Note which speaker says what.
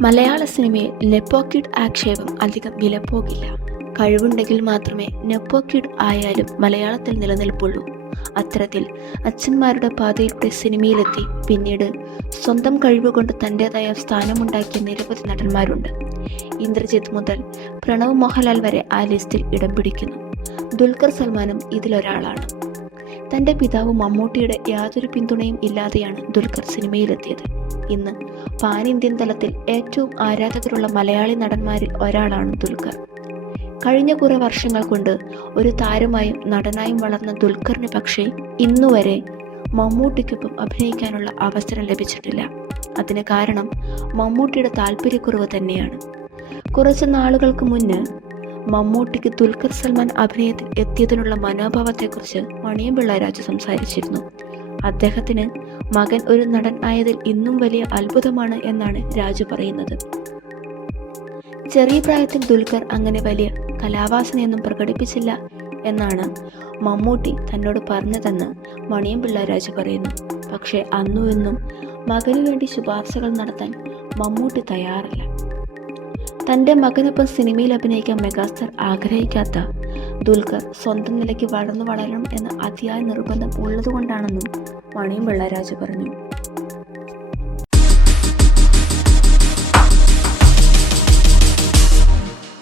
Speaker 1: മലയാള സിനിമയിൽ നെപ്പോക്കിഡ് ആക്ഷേപം അധികം വിലപ്പോകില്ല. കഴിവുണ്ടെങ്കിൽ മാത്രമേ നെപ്പോക്കിഡ് ആയാലും മലയാളത്തിൽ നിലനിൽപ്പുള്ളൂ. അത്തരത്തിൽ അച്ഛന്മാരുടെ പാതയിലൂടെ സിനിമയിലെത്തി പിന്നീട് സ്വന്തം കഴിവുകൊണ്ട് തന്റെതായ സ്ഥാനമുണ്ടാക്കിയ നിരവധി നടന്മാരുണ്ട്. ഇന്ദ്രജിത്ത് മുതൽ പ്രണവ് മോഹൻലാൽ വരെ ആ ലിസ്റ്റിൽ ഇടം പിടിക്കുന്നു. ദുൽഖർ സൽമാനും ഇതിലൊരാളാണ്. തന്റെ പിതാവ് മമ്മൂട്ടിയുടെ യാതൊരു പിന്തുണയും ഇല്ലാതെയാണ് ദുൽഖർ സിനിമയിലെത്തിയത്. ഇന്ന് പാൻ ഇന്ത്യൻ തലത്തിൽ ഏറ്റവും ആരാധകരുള്ള മലയാളി നടന്മാരിൽ ഒരാളാണ് ദുൽഖർ. കഴിഞ്ഞ കുറേ വർഷങ്ങൾ കൊണ്ട് ഒരു താരമായും നടനായും വളർന്ന ദുൽഖറിന് പക്ഷേ ഇന്നുവരെ മമ്മൂട്ടിക്കൊപ്പം അഭിനയിക്കാനുള്ള അവസരം ലഭിച്ചിട്ടില്ല. അതിന് കാരണം മമ്മൂട്ടിയുടെ താല്പര്യക്കുറവ് തന്നെയാണ്. കുറച്ച് നാളുകൾക്ക് മുന്ന് മമ്മൂട്ടിക്ക് ദുൽഖർ സൽമാൻ അഭിനയത്തിൽ എത്തിയതിനുള്ള മനോഭാവത്തെക്കുറിച്ച് മണിയമ്പിള്ള രാജു സംസാരിച്ചിരുന്നു. അദ്ദേഹത്തിന് മകൻ ഒരു നടൻ ആയതിൽ ഇന്നും വലിയ അത്ഭുതമാണ് എന്നാണ് രാജു പറയുന്നത്. ചെറിയ പ്രായത്തിൽ ദുൽഖർ അങ്ങനെ വലിയ കലാവാസനയൊന്നും പ്രകടിപ്പിച്ചില്ല എന്നാണ് മമ്മൂട്ടി തന്നോട് പറഞ്ഞതെന്ന് മണിയമ്പിള്ള രാജു പറയുന്നു. പക്ഷേ അന്നു എന്നും മകനു വേണ്ടി ശുപാർശകൾ നടത്താൻ മമ്മൂട്ടി തയ്യാറല്ല. തന്റെ മകനൊപ്പം സിനിമയിൽ അഭിനയിക്കാൻ മെഗാസ്റ്റർ ആഗ്രഹിക്കാത്ത ദുൽഖർ സ്വന്തം നിലയ്ക്ക് വളർന്നു വളരണം എന്ന അതിയായ നിർബന്ധം ഉള്ളതുകൊണ്ടാണെന്നും മണിയും വെള്ളരാജു പറഞ്ഞു.